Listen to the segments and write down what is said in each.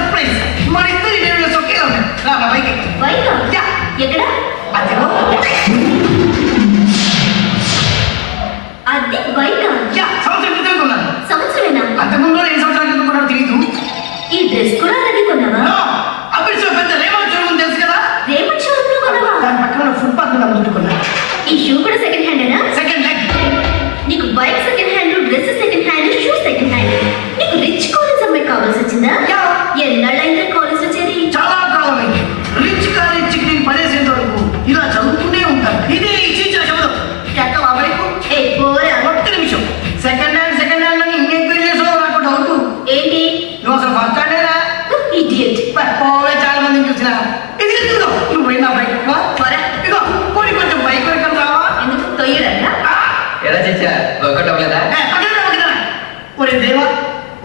Surprise. మన ఇద్దరి interviews ఒకేలా ఉన్నాయి. రా నా బైక్ ఎక్కు. Bike yeah. ఎక్కడ? అదిగో. అది బైక్. యా, సంవత్సరం క్రితం కొన్నాను. సంవత్సరమేనా? అంతకుముందు 2 సంవత్సరాల క్రితం కొన్నాను తెలియదు. ఈ డ్రెస్ కూడా అలాగే కొన్నావా? అప్పుడు పెద్ద రేమండ్ షోరూమ్ తెలుసు కదా, రేమండ్ షోరూమ్ లో కొన్నావా? దాని పక్కన ఫుట్పాత్ మీద అమ్ముతున్నా. ఈ షూ కూడా సెకండ్ హ్యాండేనా? Second leg. నీకు bike second hand, dress second hand, shoe second hand. నీకు రిచ్ కాలేజ్ అమ్మాయి కావాల్సి వచ్చిందా? ఎన్నాళ్ళైందా కాలేజ్ లో చేరి? చాలా కాలం అయింది. రిచ్ కాలేజ్ నేను పడేసేంత వరకు ఇలా చదువుతూనే ఉంటాను. ఇదే ఇచ్చిన శబ్దం. ఎక్క బాబాయ్కు పోరా. ఒక్క నిమిషం. సెకండ్ హ్యాండ్ అని ఇంకెంక్వైరీ చేసావు. నాకు డౌట్ ఏంటి? నువ్వు అసలు ఫస్ట్ హ్యాండేనా? ఇడియట్. పోవే, చాలా మందిని చూసినా. ఇది ఇదిగో నువ్వు పోయినా బైక్ పోరా. ఇదిగో పోనీ కొంచెం బైక్ వరకు రావా? ఎందుకు తొయ్యడన్నా? ఎలా చేశా వర్కౌట్ అవ్వలేదా? ఒరే దేవా,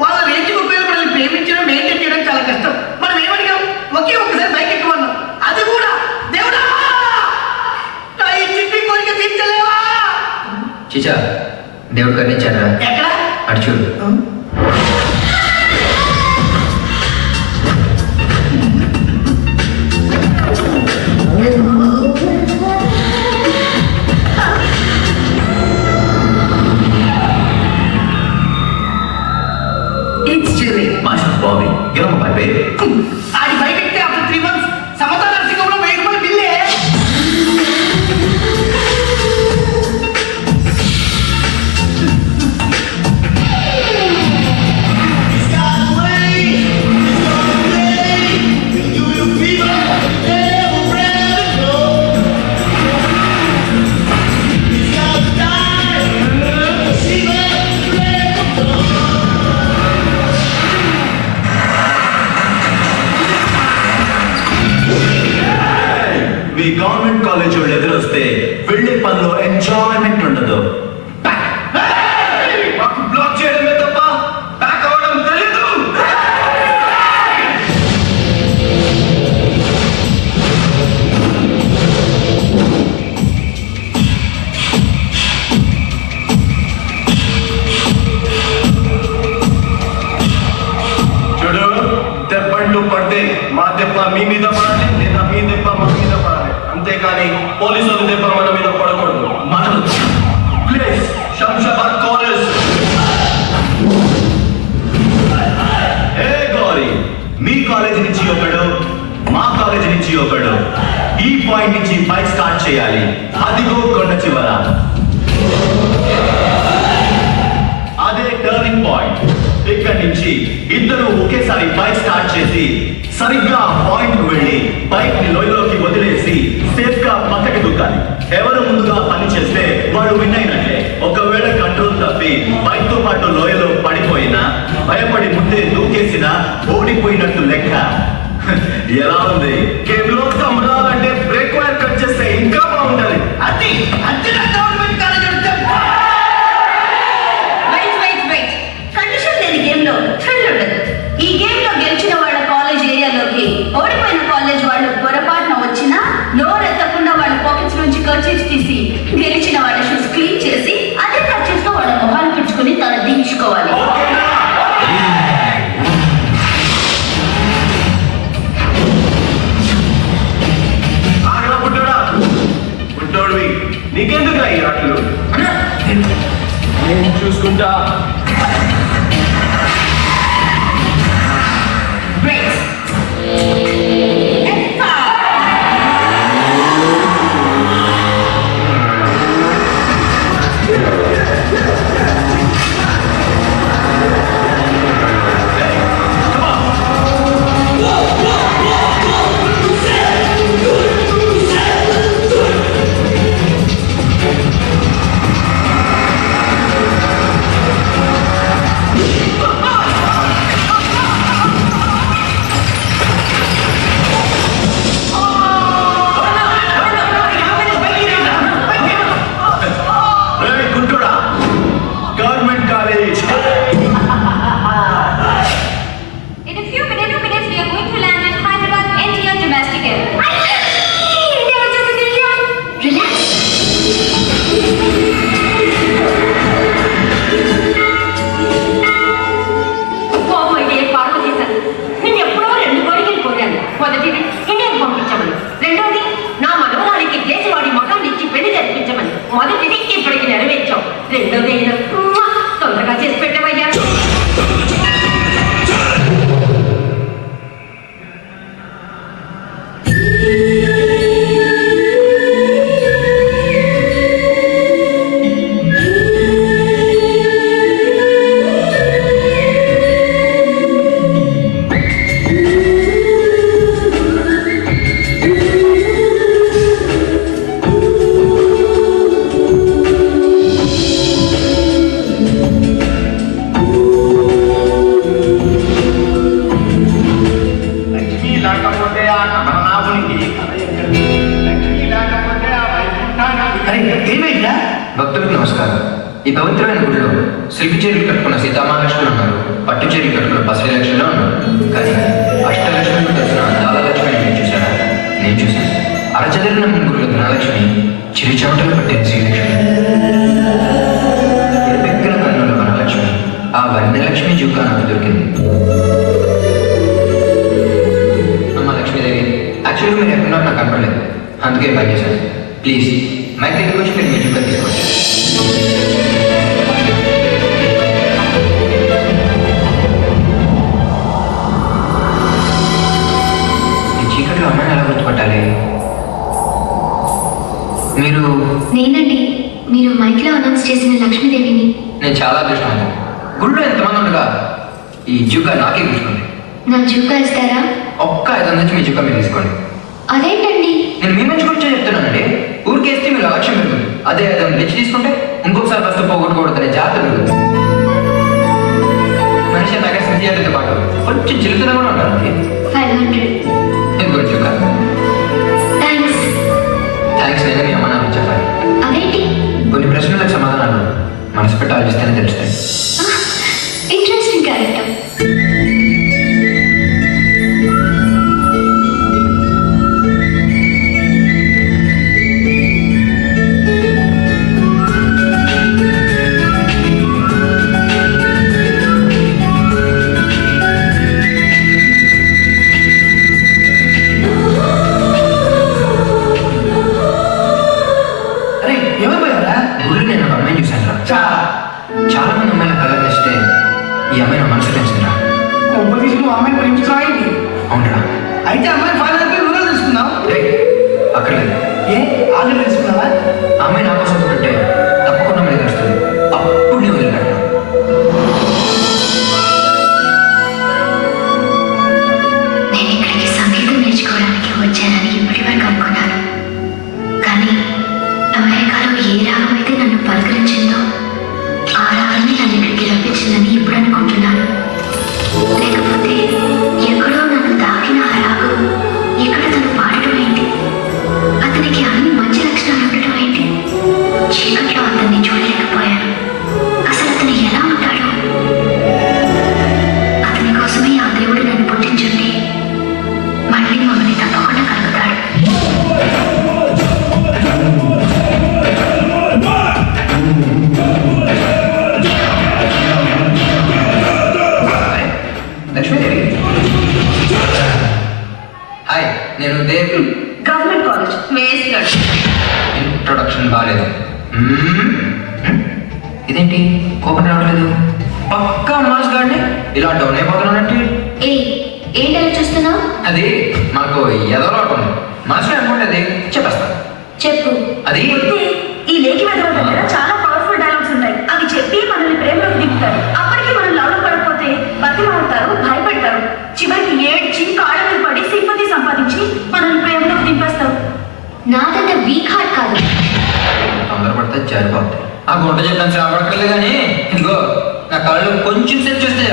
వాళ్ళ రేంజ్కి ఉపయోగపడాలి. ప్రేమించడం, మెయింటైన్ చేయడం చాలా కష్టం. మనం ఏమడిగాం? ఒక్కసారి బైక్ ఎక్కువన్నాం. అది కూడా దేవుడా నా ఈ చిట్టి కోరిక తీర్చలేవా? చిచా దేవుడు కర్ణించాడా? ఎక్కడ? అటు చూడు. Bobby, get on my bed. Audi bike ఎక్కితే after 3 months సమతా నర్సింగ్లో 1000 రూపాయలు బిల్లే. గవర్నమెంట్ కాలేజ్ వాళ్ళు ఎదురొస్తే వెళ్ళే పనిలో ఎంజాయ్మెంట్ ఉండదు. బ్లాక్ చేయడమే తప్ప బ్యాక్ అవ్వడం తెలీదు. చూడు, దెబ్బళ్ళు పడితే మా దెబ్బ మీ మీద పడాలి, లేదా మీ దెబ్బ మా మీద పడాలి. అంతేకాని పోలీసులు దెబ్బ మన మీద పడకూడదు. మనం please Shamshabad college. A Gauri, me college నుంచి ఒకడు, మా కాలేజ్ నుంచి ఒకడు ఈ పాయింట్ నుంచి బైక్ స్టార్ట్ చేయాలి. అదిగో కొండ చివర, అదే టర్నింగ్ పాయింట్. ఇక్కడి నుంచి ఇద్దరు ఒకేసారి బైక్ స్టార్ట్ చేసి సరిగ్గా పాయింట్ కు వెళ్ళి బైక్ ని లోయలోకి వదిలేసి సేఫ్ గా పక్కకి దూకాలి. ఎవరు ముందుగా పని చేస్తే వాడు విన్ అయినట్లే. ఒకవేళ కంట్రోల్ తప్పి బైక్ తో పాటు లోయలో పడిపోయినా, భయపడి ముందే దూకేసినా ఓడిపోయినట్టు లెక్క. ఎలా ఉంది? గేమ్ లో కమరాలంటే బ్రేక్ వైర్ కట్ చేస్తే ఇంకా బాగుండాలి. అది గవర్నమెంట్ కాలేజ్. కండిషన్ లేని గేమ్ లో థ్రిల్ ఉండదు. ఈ గేమ్ లో గెలిచిన వాళ్ళ కాలేజ్ ఏరియాలోకి ఓడిపోయిన కాలేజ్ వాళ్ళు పొరపాటున వచ్చినా నోరెత్తకుండా వాళ్ళ పాకెట్స్ నుంచి కర్చీఫ్ తీసి గెలిచిన వాళ్ళ షూస్ క్లీన్ చేసి అదే కర్చీఫ్ తో వాళ్ళ మొహాలు పుచ్చుకుని తల దించుకోవాలి. నీకెందుకు ఈ ఆటలు? నేను చూసుకుంటా. ఈ పవిత్రమైన గుడిలో శిల్పి చీరలు కట్టుకున్న సీతామహాలక్ష్మి ఉన్నారు, పట్టు చీరలు కట్టుకున్న పసిడి లక్ష్మిలో ఉన్నారు. కానీ అష్టలక్ష్మితో కలిసిన అందాల లక్ష్మిని మీరు చూసారా? నేను చూశాను. అరచదరిన ముగ్గురు ధనలక్ష్మి, చిరుచమటలు పట్టిన శ్రీలక్ష్మి, ఎరుపెక్కల కన్నుల వనలక్ష్మి, ఆ వన్యలక్ష్మి జూకా నాకు దొరికింది. అమ్మ లక్ష్మీదేవి, యాక్చువల్గా మీరు ఎక్కడున్నారు నాకు కనపడలేదు, అందుకే పని చేశాను. ప్లీజ్ మైక్ దగ్గరికి వచ్చి మీరు మీ జూకా తీసుకోవచ్చు. ఈ చీకట్లో అమ్మాయిని ఎలా గుర్తుపట్టాలి? మీరు? నేనండి, మీరు మైక్లో అనౌన్స్ చేసిన లక్ష్మీదేవిని. నేను చాలా అదృష్టవంతం. గుడిలో ఎంతమంది ఉండగా ఈ జూకా నాకే గుర్తుంది. నా జూకా ఇస్తారా? ఒక్క 500 నుంచి మీ జూకా మీరు తీసుకోండి. అదేంటండి? నేను మీ మంచి గురించే చెప్తున్నానండి. ఊరికేస్తే మీరు లక్ష్యం పెరుగుతుంది. అదే 500 తెచ్చి తీసుకుంటే ఇంకొకసారి వస్తూ పోగొట్టుకోవడదనే జాగ్రత్త పెరుగుతుంది. మనిషి అలాగే సిన్సియర్తో పాటు కొంచెం చిలుతన కూడా ఉండాలండి. 500. ఎందుకు జూకా? థ్యాంక్స్. థ్యాంక్స్ లేదా మీ అమ్మ నాకు చెప్పాలి. అదేంటి? కొన్ని ప్రశ్నలకు సమాధానాలు మనసు పెట్టి ఆలోచిస్తేనే తెలుస్తాయి. Interesting character. అరే ఏమైపోయారా? గుళ్ళు నేను ఒక అమ్మాయిని చూశాను రా. చాలా మంది అమ్మాయిల కలర్ నచ్చితే ఈ అమ్మాయి నా మనసు తెలిసిందిరా. కొంపతీసి నువ్వు అమ్మాయిని ప్రేమించుకున్నావు. అవునరా? అయితే అమ్మాయిని ఫాలో అయిపోయి వివరాలు తెలుసుకుందాం. అక్కర్లేదు. ఏ ఆర్డర్ తెలుసుకున్నావా? ఆ అమ్మాయి నా కోసం పెట్టే తప్పకుండా మీద వస్తుంది. అప్పుడు నేను వదిలిపెట్టాను. నేను ఇక్కడికి సంగీతం నేర్చుకోవడానికి వచ్చానని ఇప్పటివరకు అనుకున్నాను. కానీ అమెరికాలో ఏ రాగం అయితే నన్ను పలకరించిందో ఆ రాగాన్ని నన్ను ఇక్కడికి రప్పించిందని ఇప్పుడు అనుకుంటున్నాను. లేకపోతే ఎక్కడో నన్ను తాకిన ఆ రాగం ఇక్కడ తను పాడటం ఏంటి? అతనికి అన్ని మంచి లక్షణాలు ఉండటం ఏంటి? చీకట్లో అతన్ని చూడలేకపోయాను. అసలు అతను ఎలా ఉంటాడు? అతని కోసమే ఆ దేవుడు నన్ను పుట్టించుంటే మళ్ళీ మమ్మల్ని తప్పకుండా కలుగుతాడు. లక్ష్మీదేవి, హాయ్, నేను దేవ్. గవర్నమెంట్ కాలేజ్ వేస్తున్నాడు. ఇంట్రొడక్షన్ బాగాలేదు. ఇదేంటి కోపం రావట్లేదు? పక్కా మాస్ గాడిని ఇలా డౌన్ అయిపోతున్నానంటే ఏంటలా చూస్తున్నావు? అది మనకు ఎదవలాట ఉంది. మనసులో అనుకుంటుంది చెప్పేస్తా. చెప్పు. అది ఈ లేఖి వెదవ దగ్గర చాలా పవర్ఫుల్ డైలాగ్స్ ఉంటాయి. అవి చెప్పి మనల్ని ప్రేమలోకి దింపుతారు. అప్పటికి మనం లవ్లో పడకపోతే బతిమాలుతారు, భయపెడతారు. చివరికి ఏడ్చి కాళ్ళ మీద పడి సింపతి సంపాదించి మనల్ని ప్రేమలోకి దింపేస్తారు. నాదంత వీక్ హార్ట్ కాదు. తొందరపడితే జారిపోతాయి. ఆ గుంట చెప్పాను శ్రాపడక్కర్లే కానీ ఇదిగో నా కళ్ళు కొంచెం సేపు చూస్తే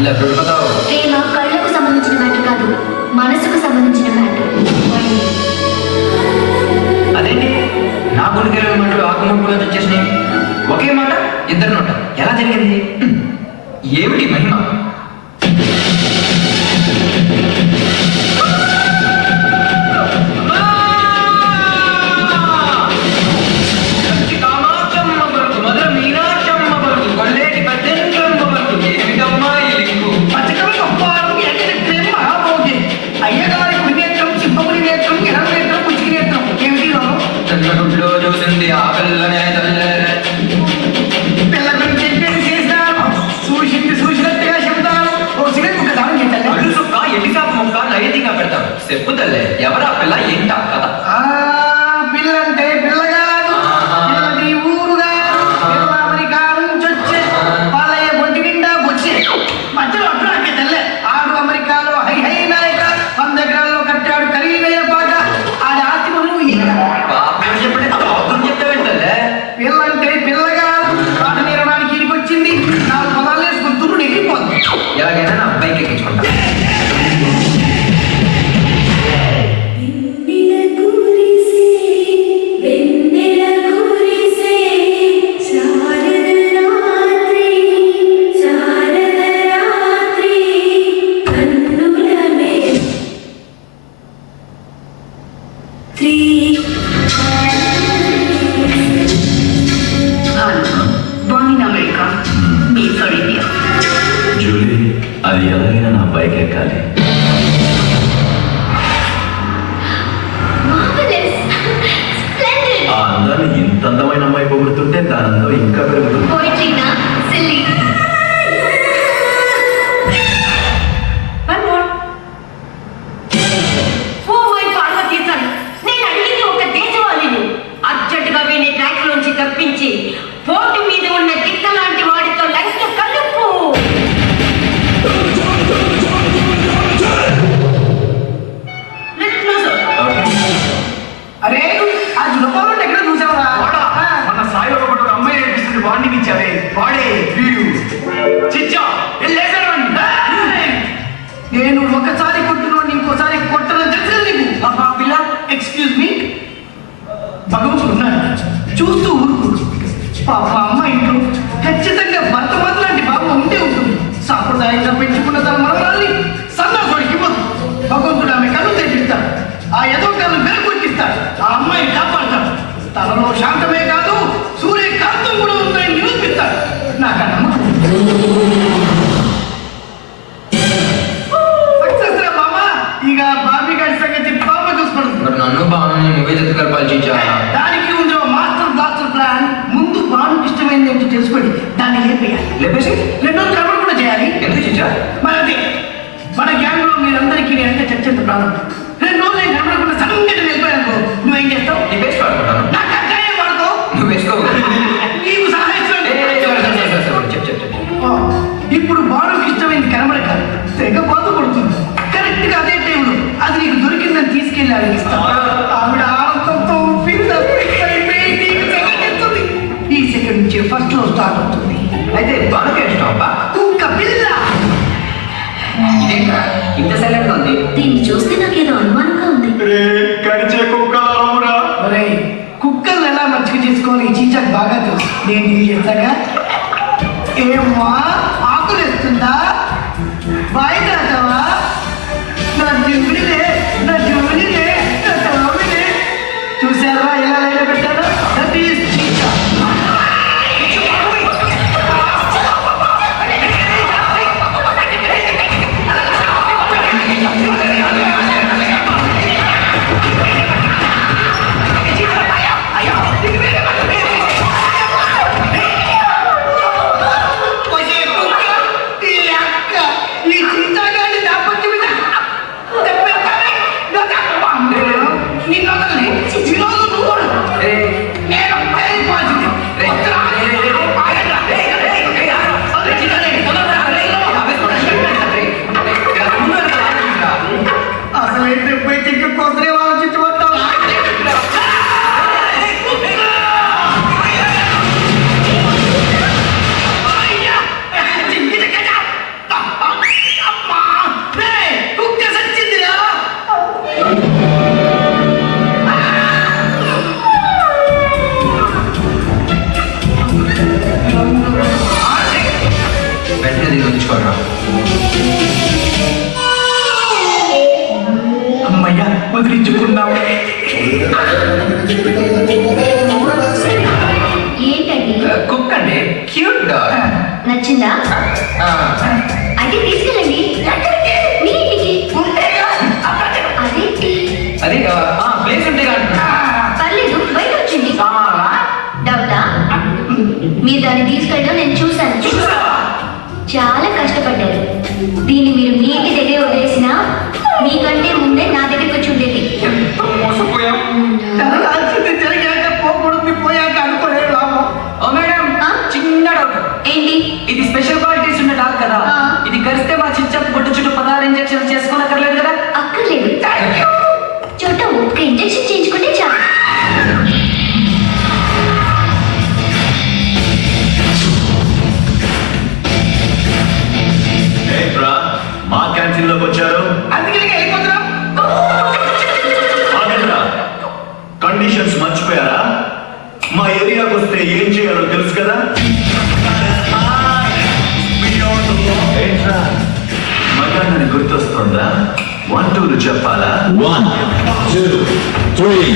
ఇలా పెడిపోతావు. ప్రేమ కళ్ళకు సంబంధించిన మ్యాటర్ కాదు, మనసుకు సంబంధించిన మ్యాటర్. అదేంటి నా గుండెకెళ్ళిన మాటలు ఆకుముట్టులో వచ్చేసినాయి. ఒకే మాట ఇద్దరు నోట ఎలా జరిగింది? ఏమిటి మహిమ? అయ్యగారి కుడి నేత్రం, సింహముని నేత్రం, ఎడమ నేత్రం, కుచికి నేత్రం. ఏమిటి గుడ్లో చూసింది ఆ పిల్లనే పిల్ల గురించి చెప్పేసి చేసినాను. చూసినట్టుగా చెప్తాను. ఓ సిగరెట్ ఒక దానం చేయాలి. అల్లు సుక్క ఎన్నిసార్లు మొక్క నైతిగా పెడతాం. చెప్పు తల్లే, ఎవరా పిల్ల ఏంటా కదా? పిల్లంటే పిల్లగాడు, పిల్లది ఊరుగా, పిల్ల అమెరికా నుంచి వచ్చే వాళ్ళయ్య ఒంటి నిండా వచ్చే మధ్యలో అడ్డురాకే తల్లే. ఆడు అమెరికాలో హై హై నాయక 100 ఎకరాల్లో కట్టాడు ఖరీదైన పాట. ఆడి ఆస్తి నువ్వు పాపం చెప్పండి, అబద్ధం చెప్పండి. జరుగుతుంది? పోయిట్రీనా silly oh my Parvati son, నేను అడిగింది ఒక దేశవాళిని. అర్జెంటుగా వీని ట్రాక్ లోంచి తప్పించి పోటు మీద ఉన్న గిట్ట లాంటి వాడితో లంక కలుపు. Let's close up. అరే ఆ జులపాలు ఎక్కడ చూసావరా? మన సాయి ఒకటి ఒక అమ్మాయి నేర్పిస్తుంది, వాడిని ఇచ్చావే వాడే వీడు చిచ్చా నేను ఒకసారి కొట్టుకోండి ఇంకోసారి కొట్టడం తెలుసు నీకు. అబ్బా పిల్ల, ఎక్స్క్యూజ్ మీ, భగవంతుడు ఉన్నాడు చూస్తూ ఊరుకు. పాప అమ్మ ఇంట్లో ఖచ్చితంగా భర్త లాంటి బాబు ఉంటే ఉంటుంది. సాంప్రదాయంగా పెంచుకున్న తన మనవరాల్ని సన్నాసుడికి ఇవ్వదు. భగవంతుడు ఆమె కళ్ళు తెప్పిస్తాడు, ఆ ఎదోకాలను వెలుగొట్టిస్తాడు, ఆ అమ్మాయిని కాపాడతాడు. తనలో శాంతమే కాదు సూర్యకాంతం కూడా ఉందని నిరూపిస్తాడు. నాకు ఆ నమ్మకం. సక్సెస్ రా మామ. ఇక బాబీ గారి సంగతి బాబా చూసుకోండి. మరి నన్ను బాగున్నాను నువ్వే జత కలపాలి చిచ్చా. దానికి ఉంది ఓ మాస్టర్ ప్లాన్. ముందు బాబుకి ఇష్టమైంది ఏంటో తెలుసుకోండి, దాన్ని లేపేయాలి. లేపేసి రెండో కలవడం కూడా చేయాలి. ఎందుకు చిచ్చా? మరి అదే మన గ్యాంగ్ లో మీరందరికీ నేనంటే చచ్చేంత ప్రాణం. 2 రోజులు నేను కనబడకుండా సంగతి వెళ్ళిపోయాను. నువ్వేం చేస్తావు? నీ బెస్ట్ వాడుకుంటాను. నాకు అక్కడే వాడుకో. నువ్వు వేసుకోవు. నీకు సహాయం చెప్పు. ఇప్పుడు బాలుకి ఇష్టమైంది కనబడక తెగ బాధపడుతుంది. కరెక్ట్ గా అదే టైంలో అది నీకు దొరికిందని తీసుకెళ్ళి ఆవిడ ఇస్తాను. ఆవిడ ఆనందంతో ఈ సెకండ్ నుంచి ఫస్ట్ లో స్టార్ట్ అవుతుంది. అయితే బాగా ఇష్టం అబ్బా. కుక్క పిల్ల. ఇదేంటా ఇంత సైలెంట్ ఉంది? దీన్ని చూస్తే నాకేదో అనుమానంగా ఉంది. కరిచే కుక్కరా ఒరేయ్, కుక్కల్ని ఎలా మంచిగా చేసుకోవాలి ఈ చీచకు బాగా తెలుసు. నేను డీల్ చేస్తాగా. ఏమ్మా ఆకులేస్తుందా? బాయ్ తాతవా? నా జిమ్మిలే చూసారా ఎలా లైన పెట్టారో? దట్ ఈస్ చీచ. వెంటనే దీన్ని ఉంచుకోరా. అమ్మయ్య వదిలించుకున్నావు. ఏంటండి కుక్ అండి, క్యూట్ డాగ్. నచ్చిందా? అయితే తీసుకెళ్ళండి మీ ఇంటికి. అదేంటి? అది ప్లేస్ ఉంటే అంటున్నా. పర్లేదు, బయట వచ్చింది. డౌటా? మీరు దాన్ని తీసుకెళ్ళడం నేను చూశాను. చాలా కష్టపడ్డారు. దీన్ని మీరు మీ ఇంటి దగ్గర వదిలేసినా మీకంటే ముందే నా దగ్గరికి వచ్చి ఉండేది. మోసపోయాం. జరగాల్సింది జరిగాక పోకూడదు, పోయాక అనుకోలే లాభం. ఓ మేడం, చిన్న డౌట్. ఏంటి? ఇది స్పెషల్ క్వాలిటీస్ ఉన్న డాగ్ కదా, ఆ. ఇది కరిస్తే మా చిచ్చప్ గుట్టు చుట్టూ 16 ఇంజెక్షన్ చేసుకోనక్కర్లేదు కదా? అక్కర్లేదు. చోట ఒక్క ఇంజెక్షన్ చేయించుకుంటే చాలు. ఏంట్రా మా క్యాంటీన్ లోకి వచ్చారు? అందుకే వెళ్ళిపోతున్నా. ఆగండ్రా. కండిషన్స్ మర్చిపోయారా? మా ఏరియాకి వస్తే ఏం చేయాలో తెలుసు కదా? ఏంట్రా మగాన్ని గుర్తొస్తుందా? 1 2 చెప్పాలా? 1 2 3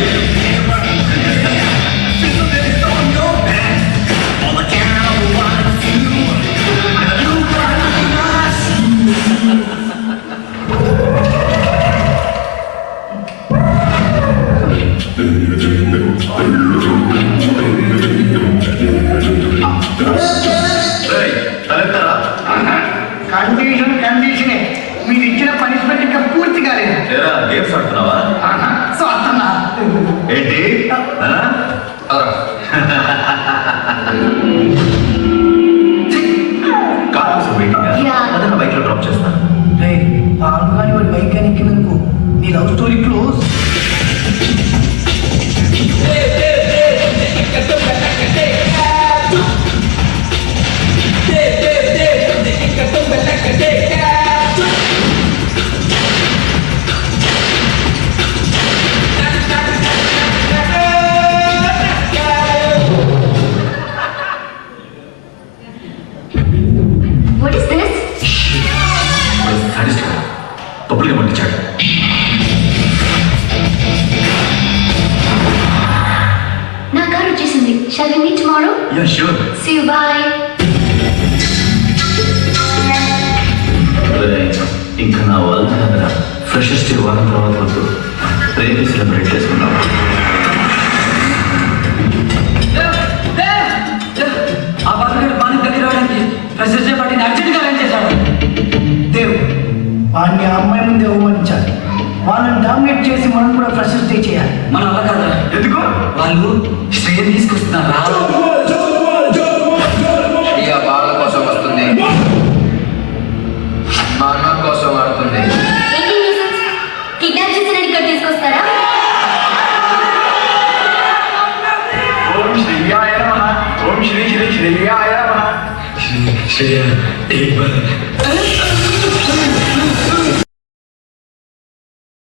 ఏంట్రా కండిషనే. మీరు ఇచ్చిన పనిష్మెంట్ ఇంకా పూర్తి కాలేదు. ఏరా గేమ్స్ ఆడుతున్నావా? సో అత్తన్నా ఏంటి ఆ? అవరా కార్ కోసం వెయిటింగ్ Yeah. అదన్న బైక్ లో డ్రాప్ చేస్తాను. కానీ వాడి బైక్ కానీ ఎక్కినందుకు నీ love story close. What is this? Sadist పప్పులుగా పంపించాడు. నా కార్ వచ్చేసింది. Shall we meet tomorrow? Yeah sure. See you, bye. ఇంకా నా వల్ల కదా ఫ్రెషర్స్ డే వారం తర్వాత వద్దు, రేపు సెలబ్రేట్ చేసుకున్నాం. ఆ బాధగాడు బాగా దగ్గర రావడానికి ఫ్రెషర్స్ డే పార్టీని అర్జెంట్గా అరేంజ్ చేశాడు. దేవ్ వాడిని ఆ అమ్మాయి ముందే అవమానించాలి. వాళ్ళని డామినేట్ చేసి మనం కూడా ఫ్రెషర్స్ డే చేయాలి. మన వల్ల కదా. ఎందుకు? వాళ్ళు శ్రేయ తీసుకొస్తున్నారా? ఇక వాళ్ళ కోసం వస్తుంది, మా అన్న కోసం ఆడుతుంది. ఏంటి న్యూసెన్స్? కిడ్నాప్ చేసిన ఇక్కడ తీసుకొస్తారా? ఓం శ్రీయాయ నమః. ఓం శ్రీ శ్రీ శ్రీయాయ నమః. Shreya, एक बार